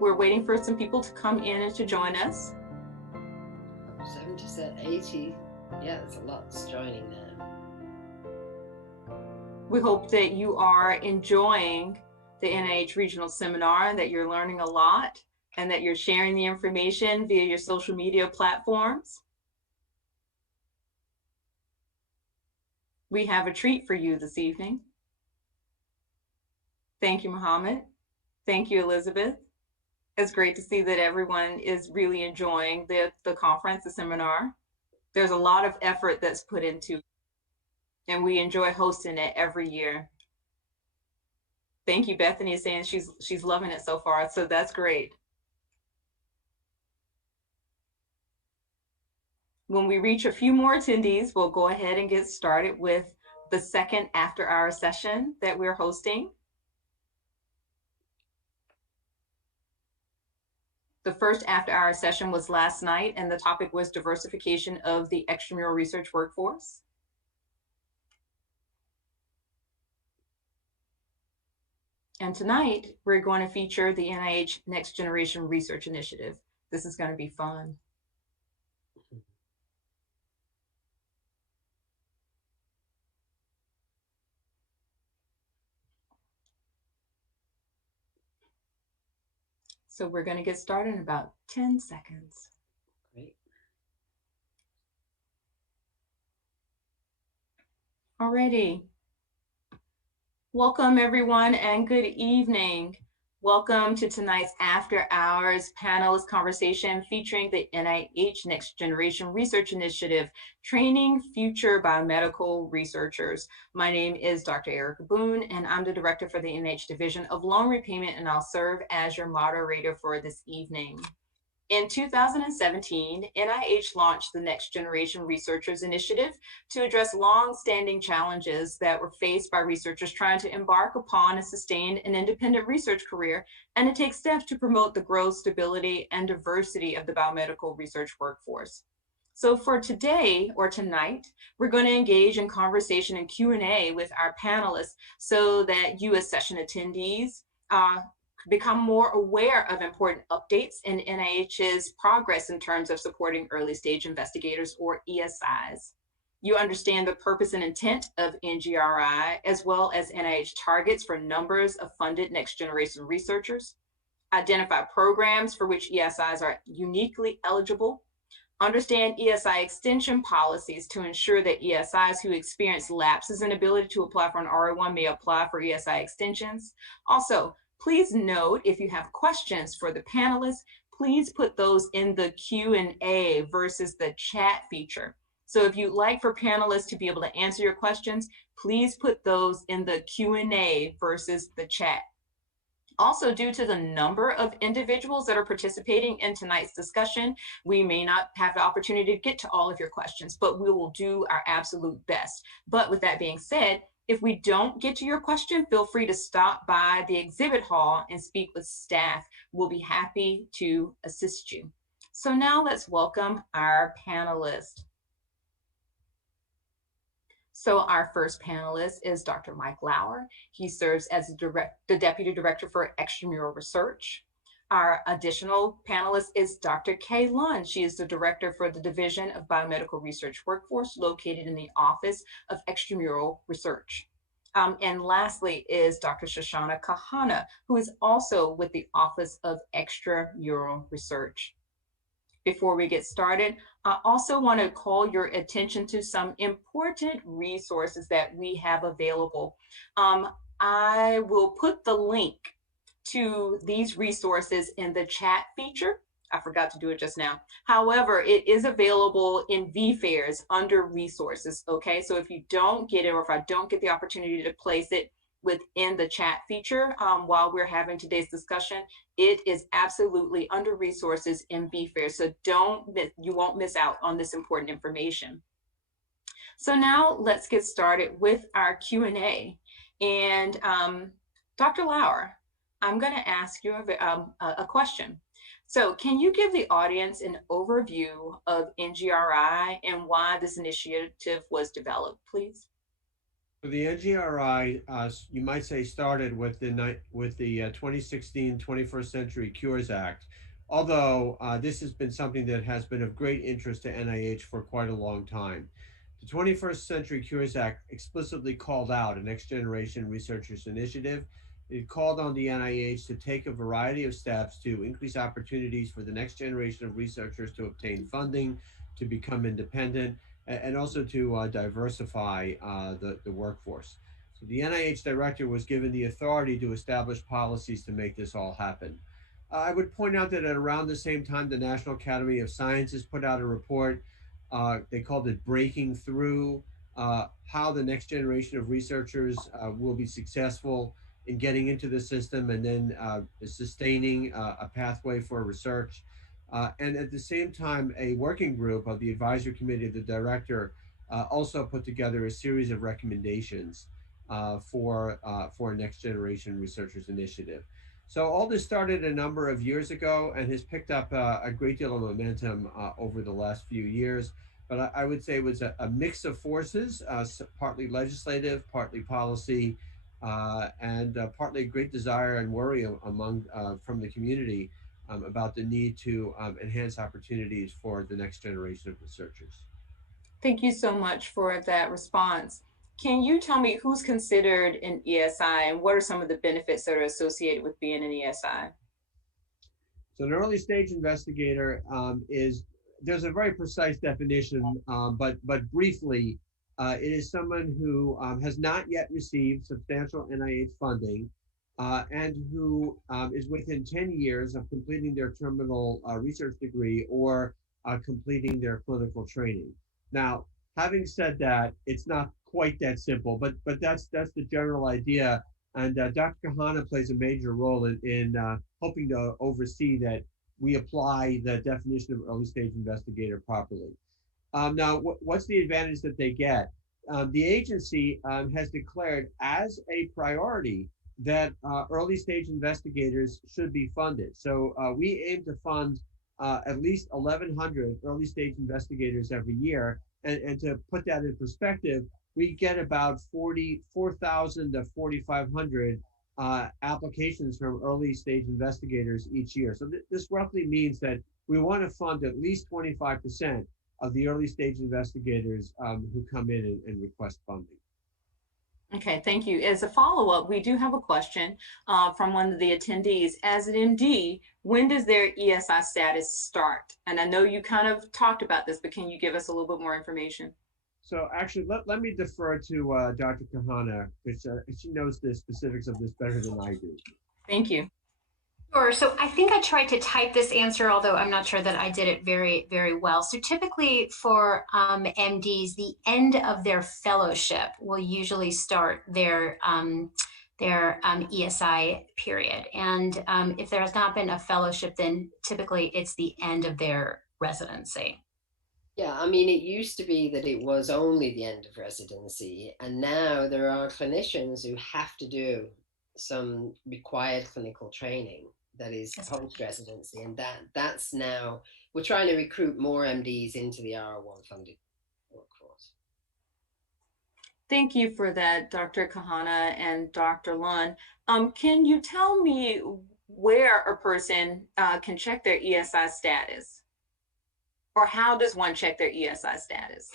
We're waiting for some people to come in and to join us. 70%, 80. Yeah, there's a lot joining now. We hope that you are enjoying the NIH Regional Seminar and that you're learning a lot and that you're sharing the information via your social media platforms. We have a treat for you this evening. Thank you, Mohammed. Thank you, Elizabeth. It's great to see that everyone is really enjoying the conference, the seminar. There's a lot of effort that's put into it, and we enjoy hosting it every year. Thank you. Bethany is saying she's loving it so far, so that's great. When we reach a few more attendees, we'll go ahead and get started with the second after-hour session that we're hosting. The first after-hour session was last night, and the topic was diversification of the extramural research workforce. And tonight, we're going to feature the NIH Next Generation Research Initiative. This is going to be fun. So we're going to get started in about 10 seconds. Great. Alrighty. Welcome everyone and good evening. Welcome to tonight's After Hours panelist conversation featuring the NIH Next Generation Research Initiative, Training Future Biomedical Researchers. My name is Dr. Erica Boone, and I'm the Director for the NIH Division of Loan Repayment, and I'll serve as your moderator for this evening. In 2017, NIH launched the Next Generation Researchers Initiative to address long-standing challenges that were faced by researchers trying to embark upon and sustain an independent research career, and to take steps to promote the growth, stability, and diversity of the biomedical research workforce. So for today or tonight, we're going to engage in conversation and Q&A with our panelists so that you as session attendees become more aware of important updates in NIH's progress in terms of supporting early stage investigators, or ESIs. You understand the purpose and intent of NGRI, as well as NIH targets for numbers of funded next generation researchers. Identify programs for which ESIs are uniquely eligible. Understand ESI extension policies to ensure that ESIs who experience lapses in ability to apply for an RO1 may apply for ESI extensions. Also, please note, if you have questions for the panelists, please put those in the Q&A versus the chat feature. So if you'd like for panelists to be able to answer your questions, please put those in the Q&A versus the chat. Also, due to the number of individuals that are participating in tonight's discussion, we may not have the opportunity to get to all of your questions, but we will do our absolute best. But with that being said, if we don't get to your question, feel free to stop by the exhibit hall and speak with staff. We'll be happy to assist you. So now let's welcome our panelists. So our first panelist is Dr. Mike Lauer. He serves as the Deputy Director for Extramural Research. Our additional panelist is Dr. Kay Lund. She is the Director for the Division of Biomedical Research Workforce, located in the Office of Extramural Research. And lastly is Dr. Shoshana Kahana, who is also with the Office of Extramural Research. Before we get started, I also want to call your attention to some important resources that we have available. I will put the link to these resources in the chat feature. I forgot to do it just now. However, it is available in VFairs under resources, okay? So if you don't get it, or if I don't get the opportunity to place it within the chat feature while we're having today's discussion, it is absolutely under resources in VFairs. So you won't miss out on this important information. So now let's get started with our Q&A. And Dr. Lauer, I'm going to ask you a question. So can you give the audience an overview of NGRI and why this initiative was developed, please? So the NGRI, you might say, started with the 2016 21st Century Cures Act, although this has been something that has been of great interest to NIH for quite a long time. The 21st Century Cures Act explicitly called out a Next Generation Researchers Initiative. It called on the NIH to take a variety of steps to increase opportunities for the next generation of researchers to obtain funding, to become independent, and also to diversify the workforce. So the NIH director was given the authority to establish policies to make this all happen. I would point out that at around the same time, the National Academy of Sciences put out a report. They called it Breaking Through, how the next generation of researchers will be successful in getting into the system and then sustaining a pathway for research. And at the same time, a working group of the advisory committee of the director also put together a series of recommendations for a next generation researchers initiative. So all this started a number of years ago and has picked up a great deal of momentum over the last few years. But I would say it was a mix of forces, partly legislative, partly policy, and partly a great desire and worry among from the community about the need to enhance opportunities for the next generation of researchers. Thank you so much for that response. Can you tell me who's considered an ESI and what are some of the benefits that are associated with being an ESI? So an early stage investigator is there's a very precise definition, but briefly, it is someone who has not yet received substantial NIH funding and who is within 10 years of completing their terminal research degree or completing their clinical training. Now, having said that, it's not quite that simple, but that's the general idea. And Dr. Kahana plays a major role in hoping to oversee that we apply the definition of early stage investigator properly. Now, what's the advantage that they get? The agency has declared as a priority that early stage investigators should be funded. So we aim to fund at least 1,100 early stage investigators every year. And to put that in perspective, we get about 44,000 to 4,500 applications from early stage investigators each year. So this roughly means that we want to fund at least 25% of the early stage investigators who come in and request funding. Okay, thank you. As a follow-up, we do have a question from one of the attendees. As an MD, when does their ESI status start? And I know you kind of talked about this, but can you give us a little bit more information? So actually, let me defer to Dr. Kahana, because she knows the specifics of this better than I do. Thank you. Sure. So I think I tried to type this answer, although I'm not sure that I did it very, very well. So typically for MDs, the end of their fellowship will usually start their ESI period. And if there has not been a fellowship, then typically it's the end of their residency. Yeah, I mean, it used to be that it was only the end of residency, and now there are clinicians who have to do some required clinical training that is post residency, and that's now we're trying to recruit more MDs into the R1 funded workforce. Thank you for that, Dr. Kahana and Dr. Lund. Can you tell me where a person can check their ESI status? Or how does one check their ESI status?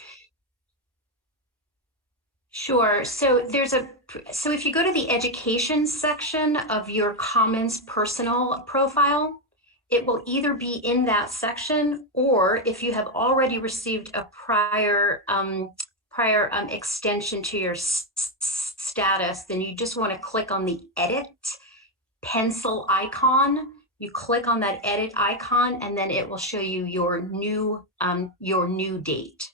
Sure. So if you go to the education section of your Commons personal profile, it will either be in that section, or if you have already received a prior extension to your status, then you just want to click on the edit pencil icon. You click on that edit icon, and then it will show you your new date.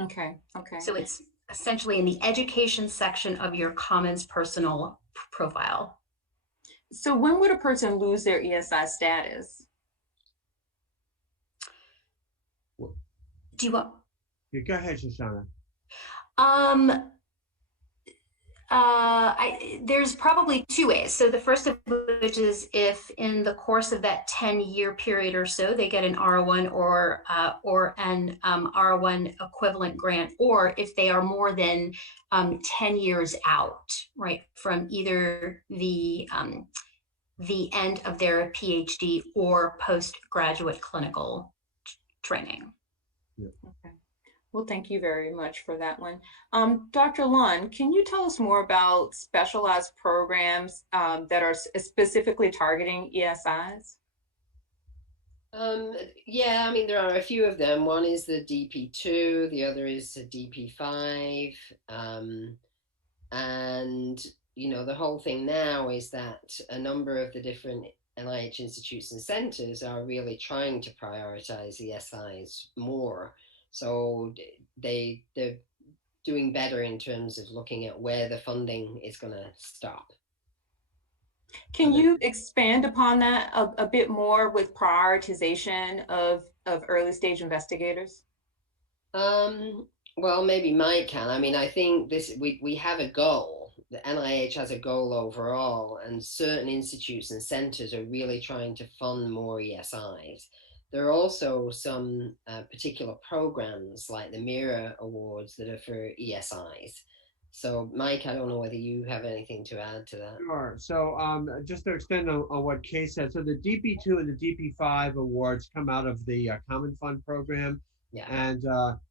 Okay. So it's essentially in the education section of your Commons personal profile. So when would a person lose their ESI status? Do you want? Yeah, go ahead, Shoshana. There's probably two ways. So the first of which is if in the course of that 10-year period or so, they get an R1 or an R1 equivalent grant, or if they are more than 10 years out, right, from either the end of their PhD or postgraduate clinical training. Yeah. Okay. Well, thank you very much for that one. Dr. Lund, can you tell us more about specialized programs that are specifically targeting ESIs? Yeah, I mean, there are a few of them. One is the DP2, the other is the DP5. And, you know, the whole thing now is that a number of the different NIH institutes and centers are really trying to prioritize ESIs more. So they're doing better in terms of looking at where the funding is going to stop. Can you expand upon that a bit more with prioritization of early stage investigators? Well, maybe Mike can. I mean, I think we have a goal. The NIH has a goal overall, and certain institutes and centers are really trying to fund more ESIs. There are also some particular programs like the Mira Awards that are for ESIs. So, Mike, I don't know whether you have anything to add to that. Sure. So just to extend on what Kay said, so the DP2 and the DP5 awards come out of the Common Fund program. Yeah. And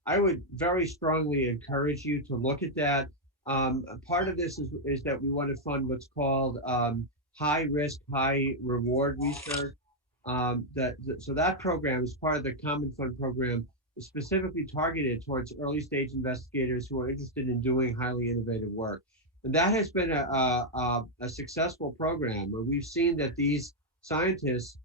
I would very strongly encourage you to look at that. Part of this is that we want to fund what's called high risk, high reward research. So that program is part of the Common Fund program, is specifically targeted towards early stage investigators who are interested in doing highly innovative work. And that has been a successful program where we've seen that these scientists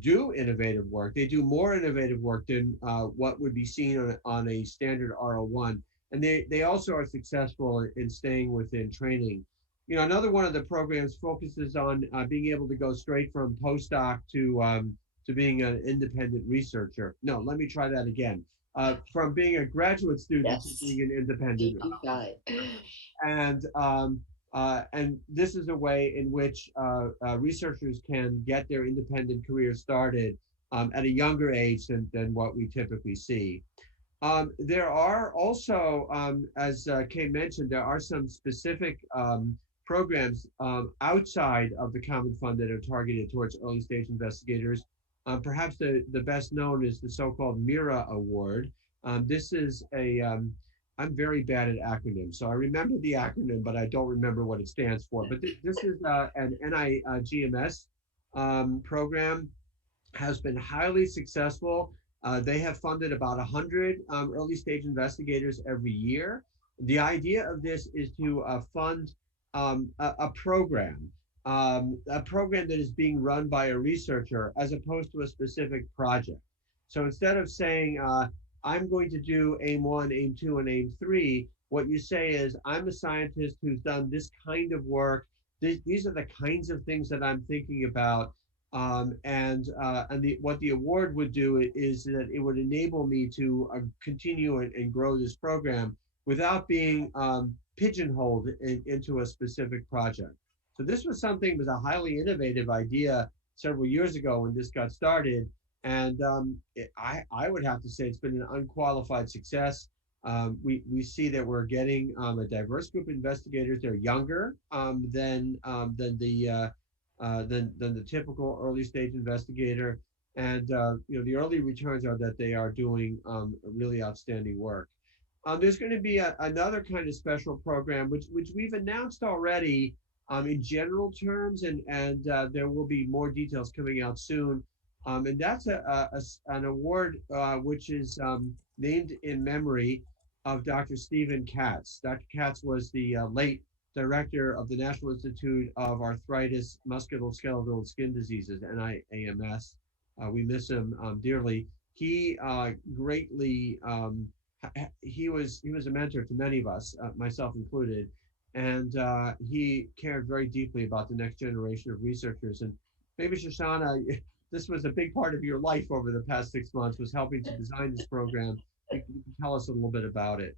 do innovative work. They do more innovative work than what would be seen on a standard R01. And they also are successful in staying within training. You know, another one of the programs focuses on being able to go straight from postdoc to being an independent researcher. No, let me try that again. From being a graduate student to being an independent. And this is a way in which researchers can get their independent career started at a younger age than what we typically see. There are also, as Kay mentioned, there are some specific programs outside of the Common Fund that are targeted towards early stage investigators. Perhaps the best known is the so-called Mira Award. This is I'm very bad at acronyms, so I remember the acronym, but I don't remember what it stands for. But this is an NIGMS program, has been highly successful. They have funded about 100 early stage investigators every year. The idea of this is to fund a program that is being run by a researcher as opposed to a specific project. So instead of saying, I'm going to do aim 1, aim 2, and aim 3, what you say is, I'm a scientist who's done this kind of work. These are the kinds of things that I'm thinking about. What the award would do is that it would enable me to continue and grow this program without being pigeonholed into a specific project. So this was a highly innovative idea several years ago when this got started. And I would have to say it's been an unqualified success. We see that we're getting a diverse group of investigators. They're younger than the typical early stage investigator, and the early returns are that they are doing really outstanding work. There's going to be another kind of special program which we've announced already in general terms, and there will be more details coming out soon. And that's an award which is named in memory of Dr. Stephen Katz. Dr. Katz was the late director of the National Institute of Arthritis, Musculoskeletal, and Skin Diseases, NIAMS. We miss him dearly. He greatly, he was a mentor to many of us, myself included, and he cared very deeply about the next generation of researchers. And maybe Shoshana, this was a big part of your life over the past 6 months, was helping to design this program. You can tell us a little bit about it.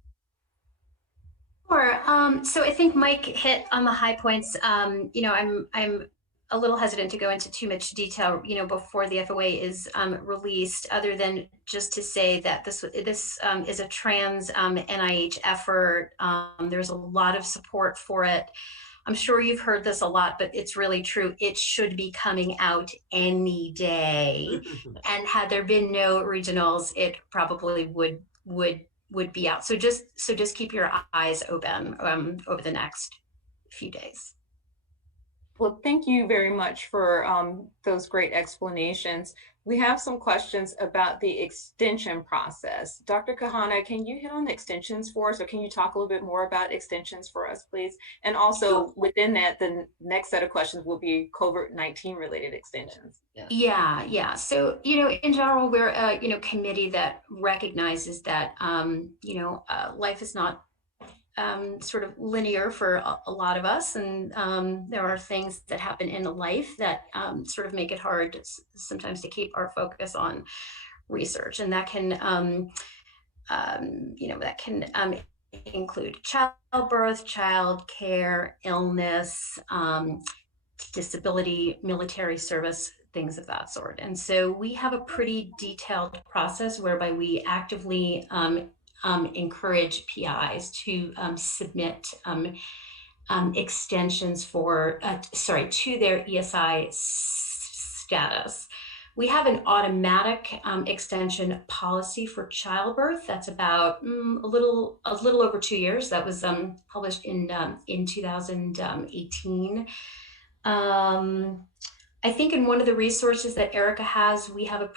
So I think Mike hit on the high points. I'm a little hesitant to go into too much detail, before the FOA is released, other than just to say that this is a trans NIH effort. There's a lot of support for it. I'm sure you've heard this a lot, but it's really true. It should be coming out any day. And had there been no regionals, it probably would be out. So just keep your eyes open over the next few days. Well, thank you very much for those great explanations. We have some questions about the extension process. Dr. Kahana, can you hit on the extensions for us, or can you talk a little bit more about extensions for us, please? And also within that, the next set of questions will be COVID-19 related extensions. Yeah. So, in general, we're a, committee that recognizes that, life is not sort of linear for a lot of us. And there are things that happen in life that sort of make it hard sometimes to keep our focus on research. And that can, include childbirth, childcare, illness, disability, military service, things of that sort. And so we have a pretty detailed process whereby we actively encourage PIs to submit extensions to their ESI status. We have an automatic extension policy for childbirth. That's about a little over 2 years. That was published in 2018. I think in one of the resources that Erica has, we have a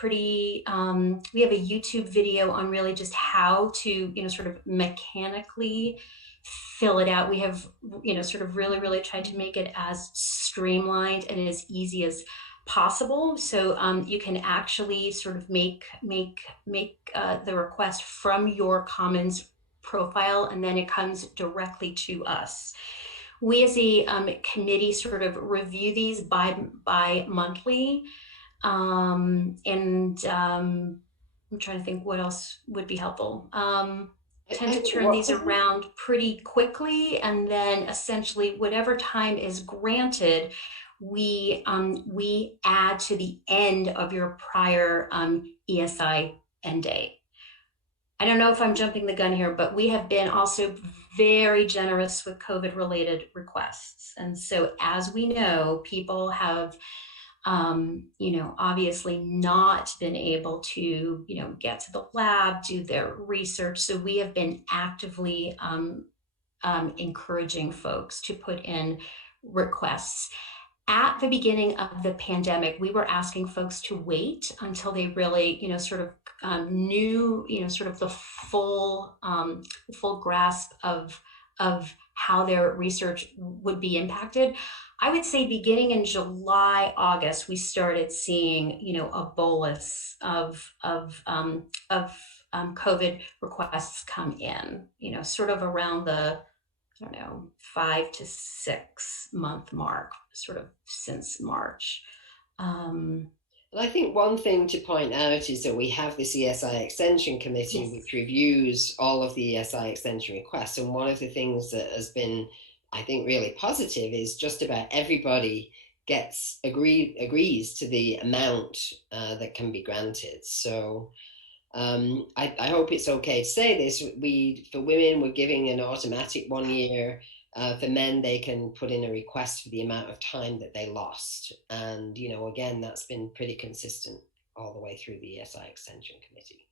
YouTube video on really just how to, sort of mechanically fill it out. We have, sort of really tried to make it as streamlined and as easy as possible. So you can actually sort of make the request from your Commons profile, and then it comes directly to us. We as a committee sort of review these bi-monthly, and I'm trying to think what else would be helpful. Tend to turn these around pretty quickly, and then essentially whatever time is granted, we add to the end of your prior ESI end date. I don't know if I'm jumping the gun here, but we have been also very generous with COVID-related requests. And so as we know, people have, obviously not been able to, get to the lab, do their research. So we have been actively encouraging folks to put in requests. At the beginning of the pandemic, we were asking folks to wait until they really, sort of knew, sort of the full grasp of how their research would be impacted. I would say beginning in July, August, we started seeing, a bolus of COVID requests come in, sort of around the 5 to 6 month mark, sort of since March. And I think one thing to point out is that we have this ESI Extension Committee, yes, which reviews all of the ESI extension requests. And one of the things that has been, I think, really positive is just about everybody agrees to the amount that can be granted. So I hope it's okay to say this. For women, we're giving an automatic 1 year. For men, they can put in a request for the amount of time that they lost. And, again, that's been pretty consistent all the way through the ESI Extension Committee.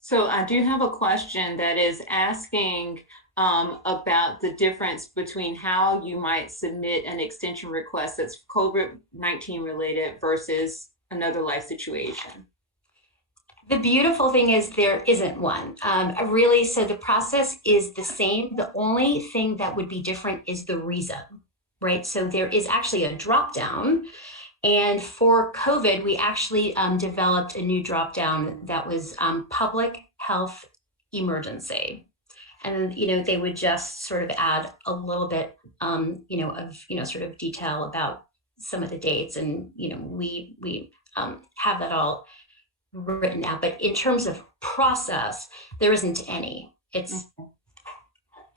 So I do have a question that is asking about the difference between how you might submit an extension request that's COVID-19 related versus another life situation. The beautiful thing is there isn't one. Really, so the process is the same. The only thing that would be different is the reason, right? So there is actually a drop down. And for COVID, we actually developed a new drop down that was public health emergency. And, they would just sort of add a little bit, sort of detail about some of the dates. And, we have that all written out, but in terms of process, there isn't any. It's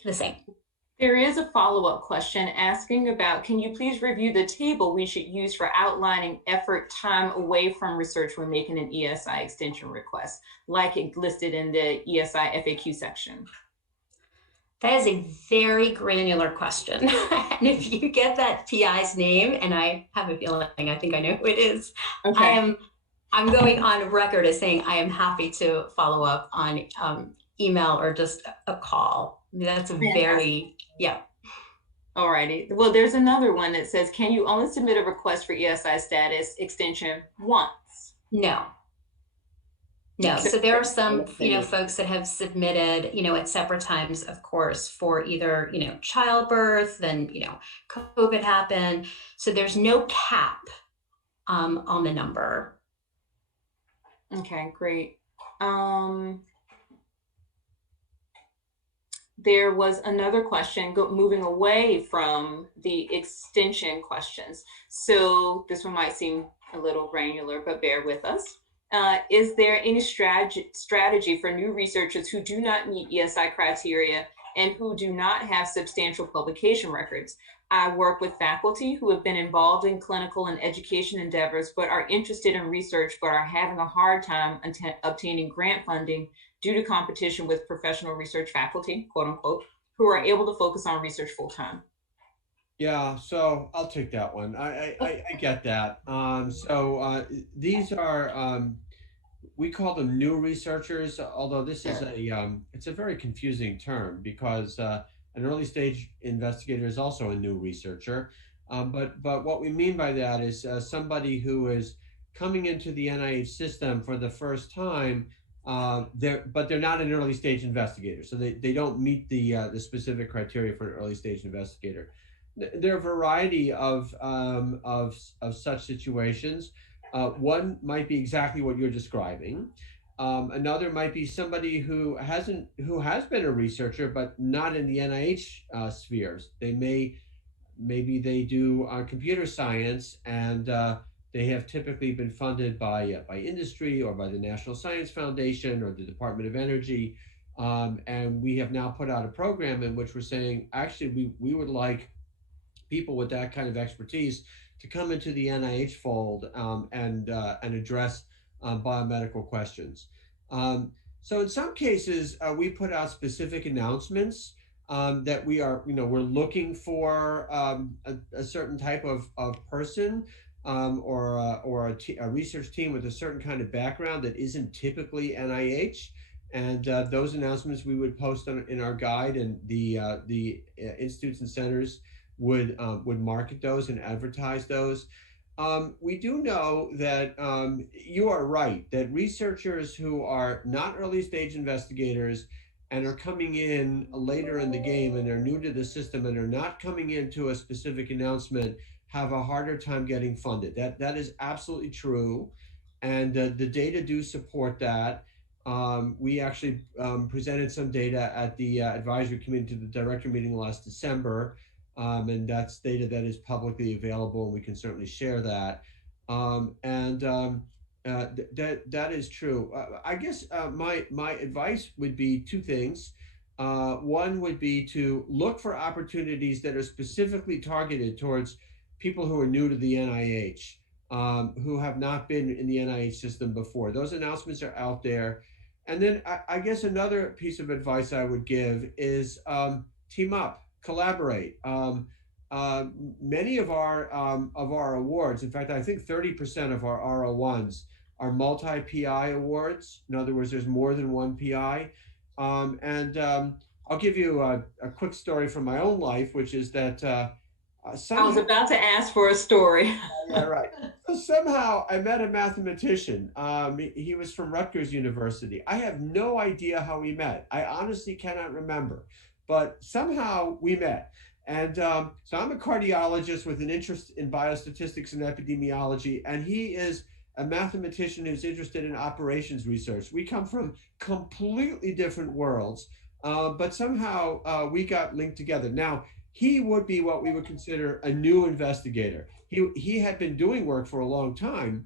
the same. There is a follow-up question asking about, can you please review the table we should use for outlining effort time away from research when making an ESI extension request, like it listed in the ESI FAQ section? That is a very granular question. And if you get that PI's name, and I have a feeling, I think I know who it is, Okay. I'm going on record as saying I am happy to follow up on email or just a call. That's a very, yeah. All righty. Well, there's another one that says, can you only submit a request for ESI status extension once? No. No, so there are some, folks that have submitted, at separate times, of course, for either, childbirth, then, COVID happened. So there's no cap on the number. Okay, great. There was another question moving away from the extension questions. So this one might seem a little granular, but bear with us. Is there any strategy for new researchers who do not meet ESI criteria and who do not have substantial publication records? I work with faculty who have been involved in clinical and education endeavors, but are interested in research, but are having a hard time obtaining grant funding due to competition with professional research faculty, quote unquote, who are able to focus on research full time. Yeah, so I'll take that one. I get that. These are we call them new researchers, although this is it's a very confusing term because an early stage investigator is also a new researcher. But what we mean by that is somebody who is coming into the NIH system for the first time. They're not an early stage investigator, so they don't meet the specific criteria for an early stage investigator. There are a variety of such situations. One might be exactly what you're describing. Another might be somebody who has been a researcher but not in the NIH spheres. Maybe they do computer science and they have typically been funded by industry or by the National Science Foundation or the Department of Energy, and we have now put out a program in which we're saying actually we would like people with that kind of expertise to come into the NIH fold and address biomedical questions. So in some cases, we put out specific announcements that we're looking for a certain type of person or a research team with a certain kind of background that isn't typically NIH. And those announcements we would post in our guide, and the institutes and centers would market those and advertise those. We do know that you are right, that researchers who are not early stage investigators and are coming in later in the game and they're new to the system and are not coming into a specific announcement have a harder time getting funded. That is absolutely true. And the data do support that. We actually presented some data at the advisory committee to the director meeting last December. And that's data that is publicly available, and we can certainly share that. That is true. I guess my advice would be two things. One would be to look for opportunities that are specifically targeted towards people who are new to the NIH, who have not been in the NIH system before. Those announcements are out there. And then I guess another piece of advice I would give is team up. Collaborate. Many of our awards, in fact, I think 30% of our R01s are multi-PI awards. In other words, there's more than one PI. I'll give you a quick story from my own life, which is that I was about to ask for a story. Yeah, right. So somehow I met a mathematician. He was from Rutgers University. I have no idea how we met. I honestly cannot remember. But somehow we met. And so I'm a cardiologist with an interest in biostatistics and epidemiology, and he is a mathematician who's interested in operations research. We come from completely different worlds, but somehow we got linked together. Now, he would be what we would consider a new investigator. He had been doing work for a long time,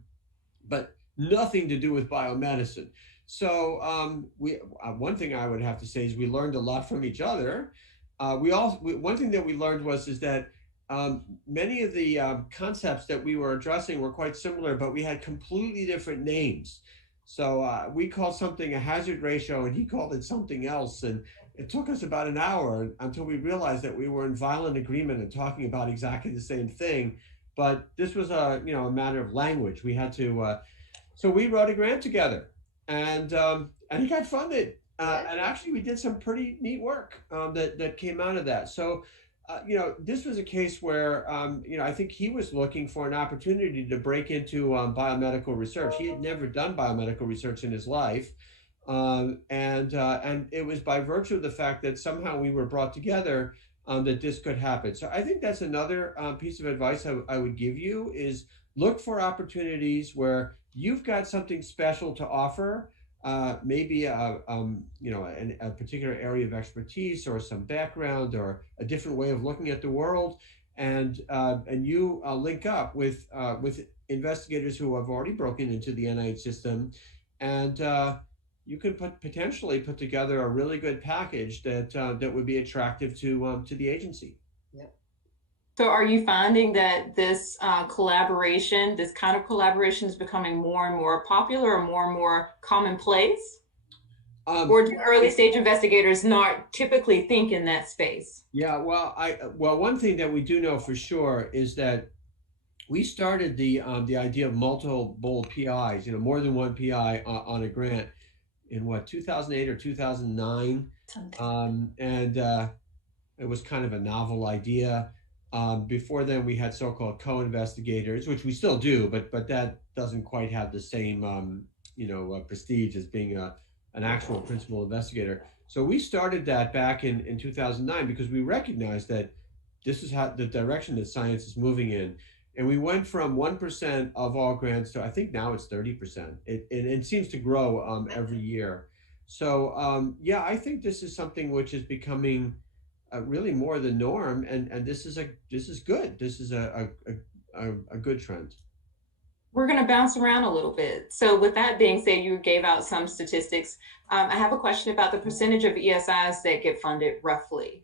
but nothing to do with biomedicine. So one thing I would have to say is we learned a lot from each other. one thing that we learned is that many of the concepts that we were addressing were quite similar, but we had completely different names. So we called something a hazard ratio, and he called it something else. And it took us about an hour until we realized that we were in violent agreement and talking about exactly the same thing. But this was a matter of language. We had to. So we wrote a grant together, and he got funded. And actually, we did some pretty neat work that came out of that. So, this was a case where, I think he was looking for an opportunity to break into biomedical research. He had never done biomedical research in his life. And it was by virtue of the fact that somehow we were brought together that this could happen. So I think that's another piece of advice I would give you is look for opportunities where you've got something special to offer, maybe a particular area of expertise or some background or a different way of looking at the world, and you link up with investigators who have already broken into the NIH system, and you can potentially put together a really good package that would be attractive to the agency. So are you finding that this collaboration, this kind of collaboration is becoming more and more popular or more commonplace? Or do early stage investigators not typically think in that space? Yeah, well, one thing that we do know for sure is that we started the idea of multiple PIs, more than one PI on a grant in 2008 or 2009. And it was kind of a novel idea. Before then, we had so-called co-investigators, which we still do, but that doesn't quite have the same, prestige as being an actual principal investigator. So we started that back in 2009 because we recognized that this is how the direction that science is moving in. And we went from 1% of all grants to, I think now it's 30%. It seems to grow every year. So I think this is something which is becoming really more the norm, and this is good. This is a good trend. We're going to bounce around a little bit. So with that being said, you gave out some statistics. I have a question about the percentage of ESIs that get funded roughly.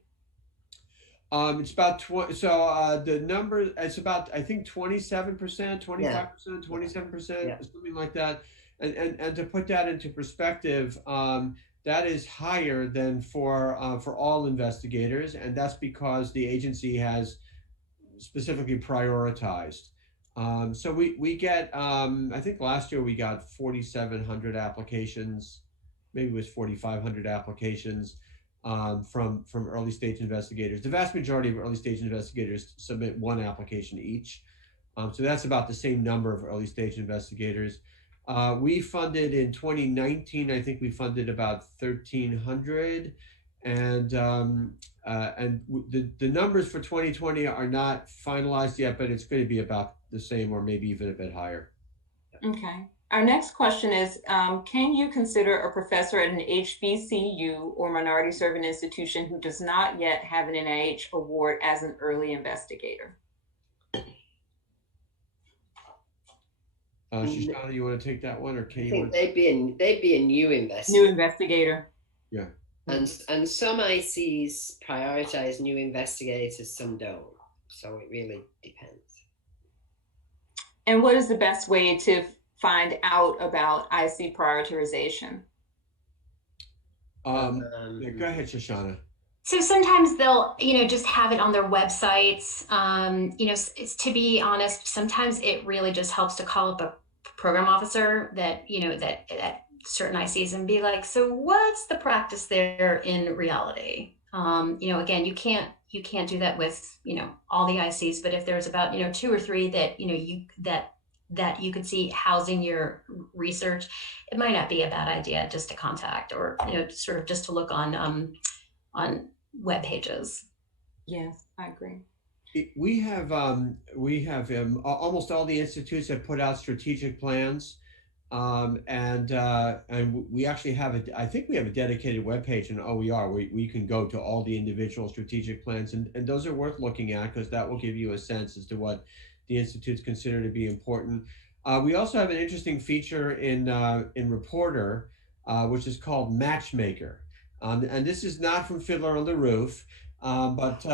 It's about 20. So the number, it's about, I think 27%, 25%, 27%, something like that. And to put that into perspective, that is higher than for all investigators, and that's because the agency has specifically prioritized. So we get, I think last year we got 4,700 applications, maybe it was 4,500 applications from early stage investigators. The vast majority of early stage investigators submit one application each. So that's about the same number of early stage investigators. We funded in 2019, I think we funded about 1,300, and the numbers for 2020 are not finalized yet, but it's going to be about the same or maybe even a bit higher. Okay. Our next question is, can you consider a professor at an HBCU or minority serving institution who does not yet have an NIH award as an early investigator? Shoshana, you want to take that one, or can you? I think they'd be a new investigator. New investigator. Yeah. And some ICs prioritize new investigators, some don't. So it really depends. And what is the best way to find out about IC prioritization? Go ahead, Shoshana. So sometimes they'll, just have it on their websites. It's, to be honest, sometimes it really just helps to call up a program officer that, that certain ICs and be like, so what's the practice there in reality? Again, you can't do that with, all the ICs, but if there's about, 2 or 3 that that you could see housing your research, it might not be a bad idea just to contact or, sort of just to look on web pages. Yes, I agree. We have almost all the institutes have put out strategic plans, and we actually have I think we have a dedicated web page in OER where we can go to all the individual strategic plans, and those are worth looking at because that will give you a sense as to what the institutes consider to be important. We also have an interesting feature in Reporter, which is called Matchmaker. And this is not from Fiddler on the Roof. But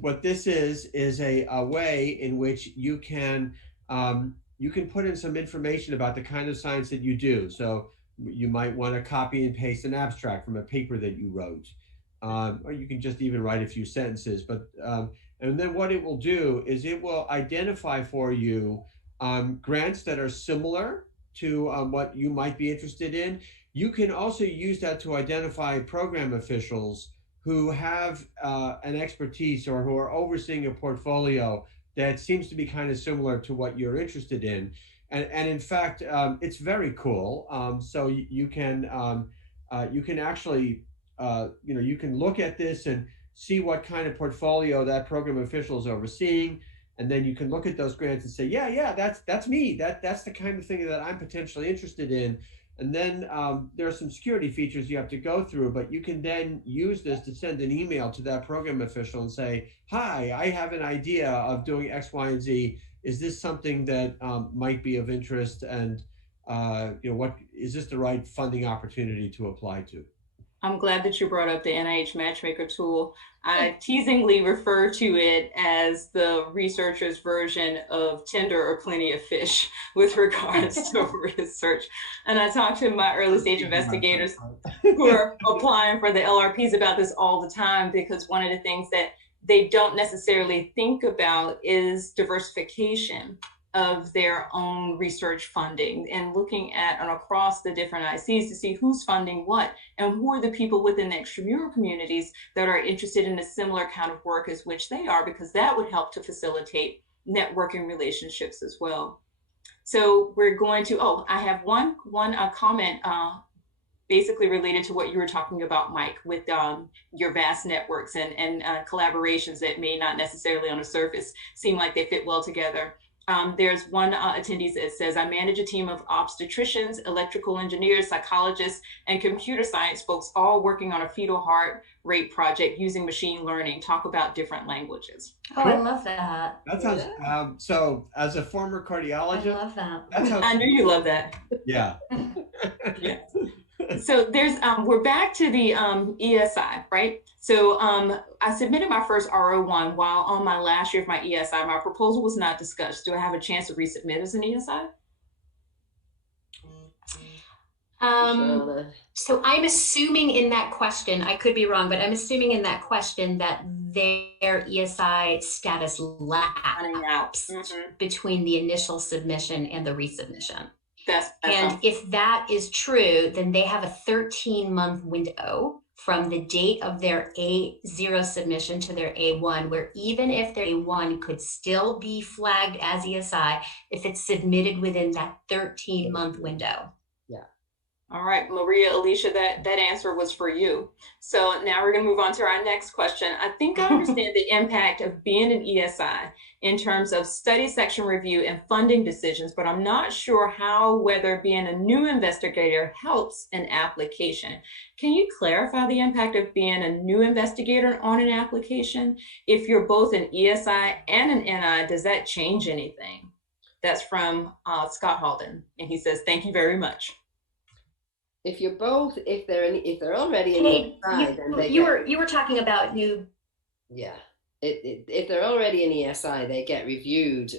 what this is a way in which you can put in some information about the kind of science that you do. So you might want to copy and paste an abstract from a paper that you wrote, or you can just even write a few sentences. But and then what it will do is it will identify for you grants that are similar to what you might be interested in. You can also use that to identify program officials who have an expertise or who are overseeing a portfolio that seems to be kind of similar to what you're interested in. And in fact, it's very cool. So you can actually, you can look at this and see what kind of portfolio that program official is overseeing. And then you can look at those grants and say, yeah, that's me. That's the kind of thing that I'm potentially interested in. And then there are some security features you have to go through, but you can then use this to send an email to that program official and say, hi, I have an idea of doing X, Y, and Z. Is this something that might be of interest? And what is this the right funding opportunity to apply to? I'm glad that you brought up the NIH Matchmaker Tool. I teasingly refer to it as the researcher's version of Tinder or Plenty of Fish with regards to research. And I talk to my early stage investigators who are applying for the LRPs about this all the time, because one of the things that they don't necessarily think about is diversification of their own research funding, and looking at and across the different ICs to see who's funding what and who are the people within the extramural communities that are interested in a similar kind of work as which they are, because that would help to facilitate networking relationships as well. So we're going to, I have one comment basically related to what you were talking about, Mike, with your vast networks and collaborations that may not necessarily on the surface seem like they fit well together. There's one attendee that says, I manage a team of obstetricians, electrical engineers, psychologists, and computer science folks, all working on a fetal heart rate project using machine learning. Talk about different languages. Oh, I love that. That sounds, so as a former cardiologist, I love that. I knew you love that. Yeah. Yeah. So there's, we're back to the ESI, right? So I submitted my first R01 while on my last year of my ESI. My proposal was not discussed. Do I have a chance to resubmit as an ESI? So I'm assuming in that question, I could be wrong, but I'm assuming in that question that their ESI status lapsed between the initial submission and the resubmission. And if that is true, then they have a 13-month window from the date of their A0 submission to their A1, where even if their A1 could still be flagged as ESI if it's submitted within that 13-month window. Yeah. All right, Maria, Alicia, that answer was for you. So now we're going to move on to our next question. I think I understand the impact of being an ESI in terms of study section review and funding decisions, but I'm not sure how whether being a new investigator helps an application. Can you clarify the impact of being a new investigator on an application? If you're both an ESI and an NI, does that change anything? That's from Scott Halden, and he says, thank you very much. If you're both, if they're already in the ESI, then they you were talking about new. Yeah, if they're already in ESI, they get reviewed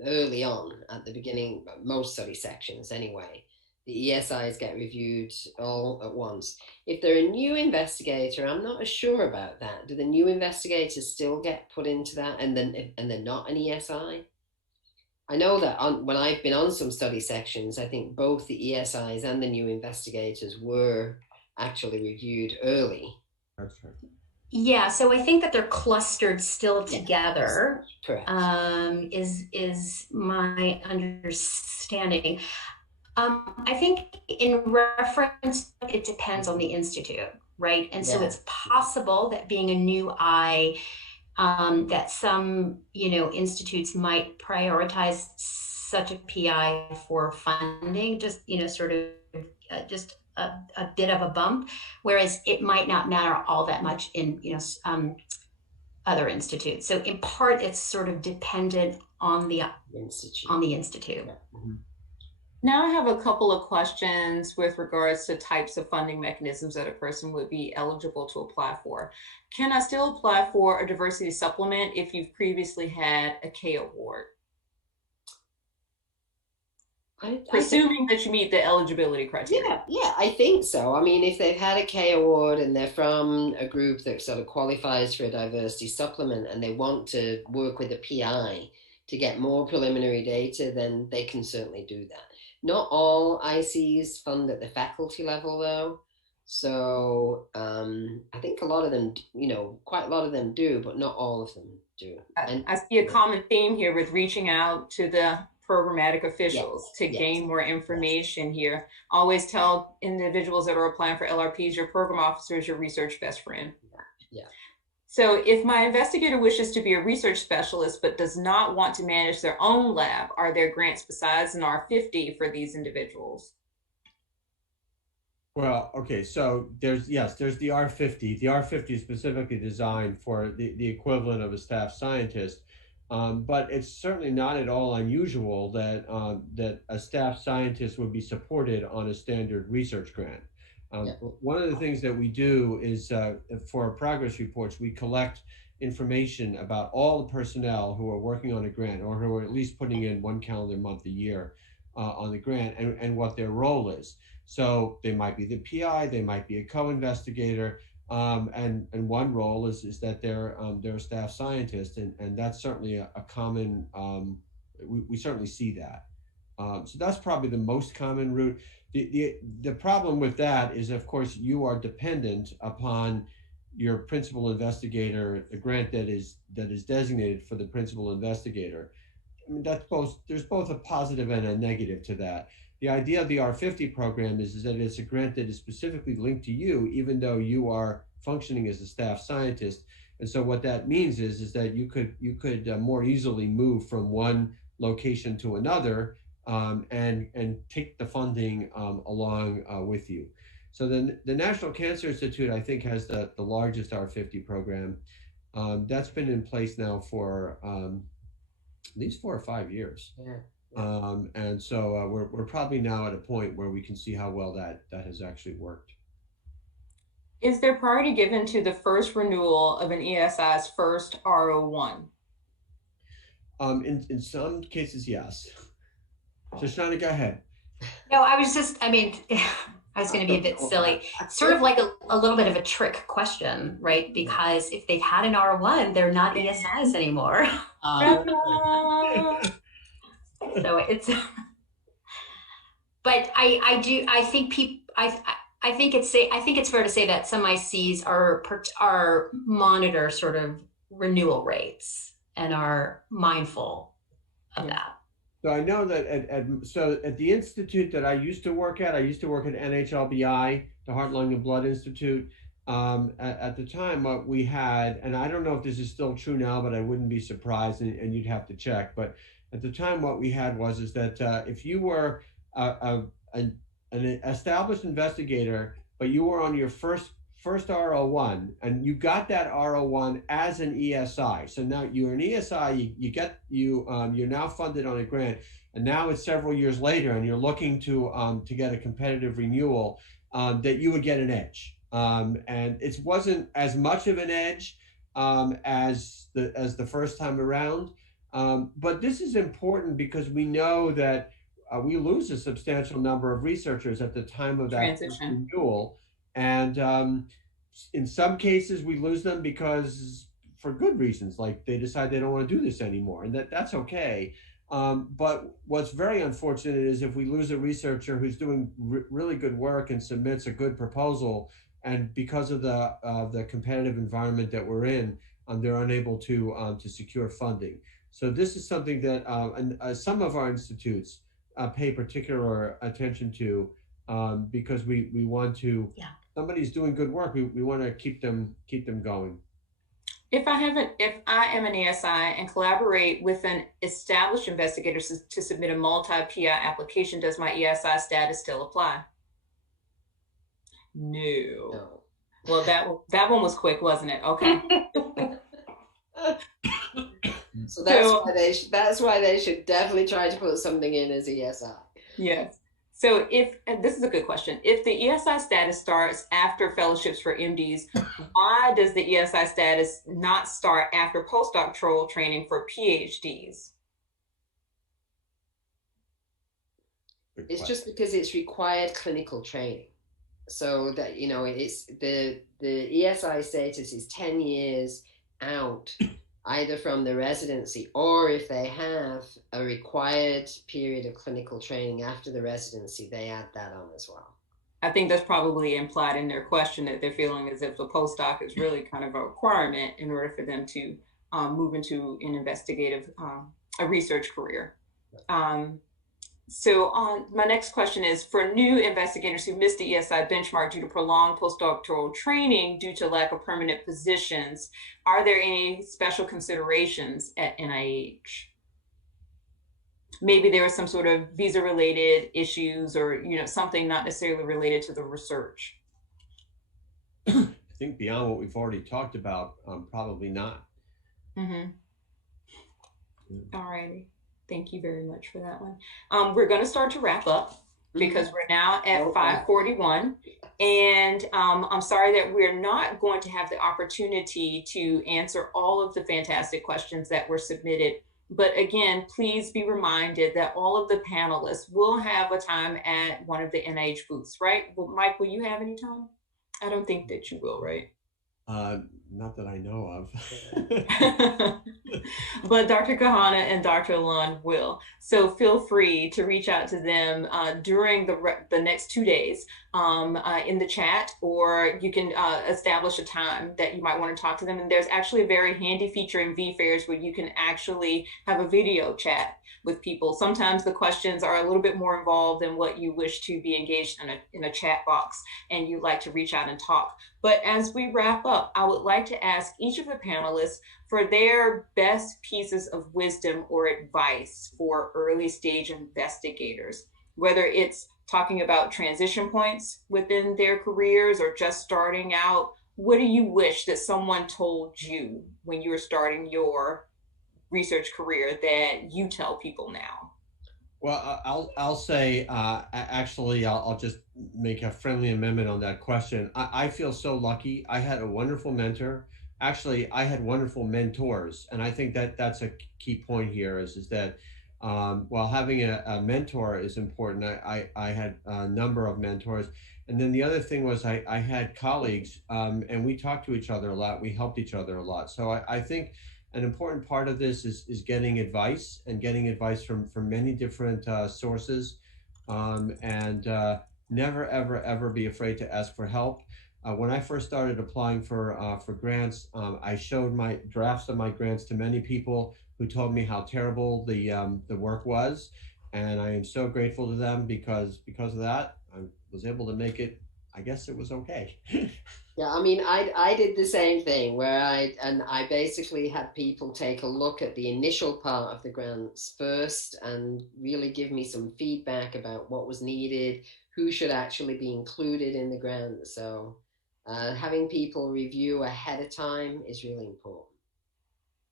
early on at the beginning. Most study sections, anyway. The ESIs get reviewed all at once. If they're a new investigator, I'm not as sure about that. Do the new investigators still get put into that, and they're not an ESI? I know that when I've been on some study sections, I think both the ESIs and the new investigators were actually reviewed early. That's right. Yeah, so I think that they're clustered still together. Correct. Is my understanding. I think in reference, it depends on the institute, right? And so it's possible that being a new eye, that some, institutes might prioritize such a PI for funding, just, sort of just a bit of a bump, whereas it might not matter all that much in, other institutes. So in part, it's sort of dependent on the institute. Yeah. Mm-hmm. Now I have a couple of questions with regards to types of funding mechanisms that a person would be eligible to apply for. Can I still apply for a diversity supplement if you've previously had a K award? Presuming that you meet the eligibility criteria. Yeah, I think so. I mean, if they've had a K award and they're from a group that sort of qualifies for a diversity supplement and they want to work with a PI to get more preliminary data, then they can certainly do that. Not all ICs fund at the faculty level, though. So I think a lot of them, quite a lot of them do, but not all of them do. I see a common theme here with reaching out to the programmatic officials to gain more information here. Always tell individuals that are applying for LRPs, your program officer is your research best friend. Yeah. So if my investigator wishes to be a research specialist but does not want to manage their own lab, are there grants besides an R50 for these individuals? Well, okay, so there's the R50. The R50 is specifically designed for the equivalent of a staff scientist, but it's certainly not at all unusual that that a staff scientist would be supported on a standard research grant. One of the things that we do is for our progress reports, we collect information about all the personnel who are working on a grant or who are at least putting in one calendar month a year on the grant and what their role is. So they might be the PI, they might be a co-investigator, and one role is that they're a staff scientist, and that's certainly a common. We certainly see that. So that's probably the most common route. The problem with that is, of course, you are dependent upon your principal investigator, the grant that is designated for the principal investigator. I mean, there's both a positive and a negative to that. The idea of the R50 program is that it's a grant that is specifically linked to you, even though you are functioning as a staff scientist. And so what that means is that you could more easily move from one location to another and take the funding along with you. So then the National Cancer Institute, I think, has the largest R50 program. That's been in place now for at least 4 or 5 years. Yeah. And so we're probably now at a point where we can see how well that has actually worked. Is there priority given to the first renewal of an ESI's first R01? In some cases, yes. Shoshana, go ahead. No, I was going to be a bit silly. Sort of like a little bit of a trick question, right? Because if they've had an R1, they're not ESIs anymore. So it's, but I think it's fair to say that some ICs are monitor sort of renewal rates and are mindful of that. So I know that at the institute that I used to work at NHLBI, the Heart, Lung, and Blood Institute. At the time, what we had, and I don't know if this is still true now, but I wouldn't be surprised, and you'd have to check. But at the time, what we had is that if you were an established investigator, but you were on your first R01, and you got that R01 as an ESI. So now you're an ESI, you're now funded on a grant, and now it's several years later, and you're looking to get a competitive renewal, that you would get an edge. And it wasn't as much of an edge as the first time around. But this is important because we know that we lose a substantial number of researchers at the time of that renewal. And in some cases, we lose them because for good reasons, like they decide they don't want to do this anymore, and that's okay. But what's very unfortunate is if we lose a researcher who's doing really good work and submits a good proposal, and because of the competitive environment that we're in, they're unable to secure funding. So this is something that some of our institutes pay particular attention to, because we want to. Yeah. Somebody's doing good work, we want to keep them going. If I am an ESI and collaborate with an established investigator to submit a multi-PI application, does my ESI status still apply? No. Well, that one was quick, wasn't it? Okay. So that's why they should definitely try to put something in as ESI. Yes. So if, and this is a good question, if the ESI status starts after fellowships for MDs, why does the ESI status not start after postdoctoral training for PhDs? It's just because it's required clinical training. So that, you know, it's the ESI status is 10 years out, either from the residency, or if they have a required period of clinical training after the residency, they add that on as well. I think that's probably implied in their question, that they're feeling as if the postdoc is really kind of a requirement in order for them to move into an investigative, a research career. So my next question is, for new investigators who missed the ESI benchmark due to prolonged postdoctoral training due to lack of permanent positions, are there any special considerations at NIH? Maybe there was some sort of visa related issues, or, you know, something not necessarily related to the research. I think beyond what we've already talked about, probably not. Mm-hmm. All righty. Thank you very much for that one. We're going to start to wrap up because we're now at 5:41. And I'm sorry that we're not going to have the opportunity to answer all of the fantastic questions that were submitted. But again, please be reminded that all of the panelists will have a time at one of the NIH booths, right? Well, Mike, will you have any time? I don't think that you will, right? Not that I know of. But Dr. Kahana and Dr. Lund will. So feel free to reach out to them during the next 2 days in the chat, or you can establish a time that you might want to talk to them. And there's actually a very handy feature in vFairs where you can actually have a video chat with people. Sometimes the questions are a little bit more involved than what you wish to be engaged in a chat box, and you like to reach out and talk. But as we wrap up, I would like to ask each of the panelists for their best pieces of wisdom or advice for early stage investigators, whether it's talking about transition points within their careers or just starting out. What do you wish that someone told you when you were starting your research career that you tell people now? Well, I'll say, actually, I'll just make a friendly amendment on that question. I feel so lucky. I had a wonderful mentor. Actually, I had wonderful mentors, and I think that that's a key point here is that while having a mentor is important, I had a number of mentors. And then the other thing was I had colleagues, and we talked to each other a lot. We helped each other a lot. So I think an important part of this is getting advice, and getting advice from many different sources, and never ever be afraid to ask for help. When I first started applying for grants, I showed my drafts of my grants to many people who told me how terrible the work was, and I am so grateful to them because of that I was able to make it. I guess it was okay. Yeah, I mean, I did the same thing where I basically had people take a look at the initial part of the grants first and really give me some feedback about what was needed, who should actually be included in the grant. So having people review ahead of time is really important.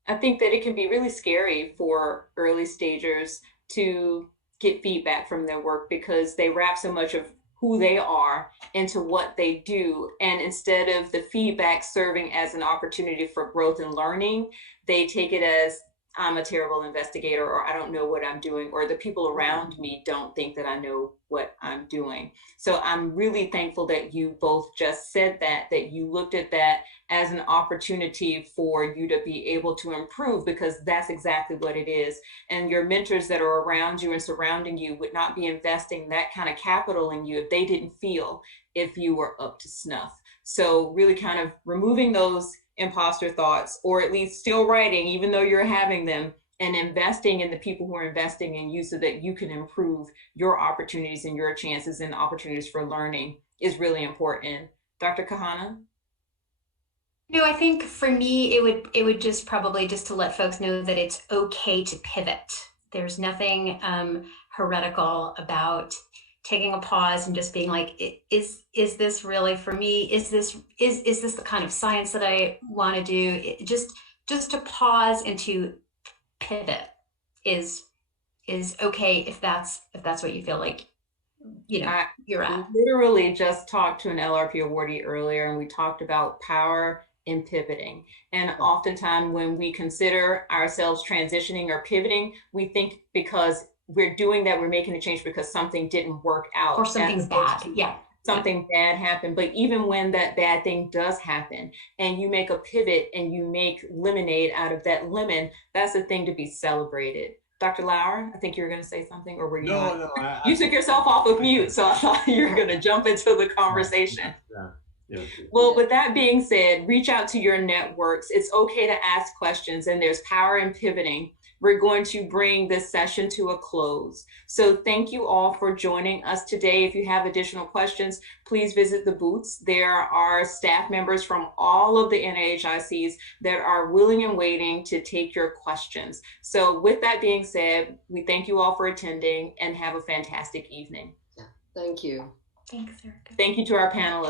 I think that it can be really scary for early stagers to get feedback from their work because they wrap so much of who they are into what they do. And instead of the feedback serving as an opportunity for growth and learning, they take it as, I'm a terrible investigator, or I don't know what I'm doing, or the people around me don't think that I know what I'm doing. So I'm really thankful that you both just said that you looked at that as an opportunity for you to be able to improve, because that's exactly what it is. And your mentors that are around you and surrounding you would not be investing that kind of capital in you if they didn't feel if you were up to snuff. So really kind of removing those imposter thoughts, or at least still writing, even though you're having them, and investing in the people who are investing in you so that you can improve your opportunities and your chances and opportunities for learning is really important. Dr. Kahana? No, I think for me, it would just probably just to let folks know that it's okay to pivot. There's nothing heretical about taking a pause and just being like, is this really for me? Is this the kind of science that I want to do? Just to pause and to pivot is okay if that's what you feel like, you're I at. literally just talked to an LRP awardee earlier, and we talked about power and pivoting. And oftentimes when we consider ourselves transitioning or pivoting, we think because we're doing that, we're making a change because something didn't work out. Or something bad. Yeah. Something bad happened. But even when that bad thing does happen and you make a pivot and you make lemonade out of that lemon, that's a thing to be celebrated. Dr. Lauer, I think you were going to say something, or were you not? No, You took yourself off of mute, so I thought you were going to jump into the conversation. Yeah. Well, with that being said, reach out to your networks. It's okay to ask questions, and there's power in pivoting. We're going to bring this session to a close. So thank you all for joining us today. If you have additional questions, please visit the booths. There are staff members from all of the NIHICs that are willing and waiting to take your questions. So with that being said, we thank you all for attending and have a fantastic evening. Thank you. Thanks, Erica. Thank you to our panelists.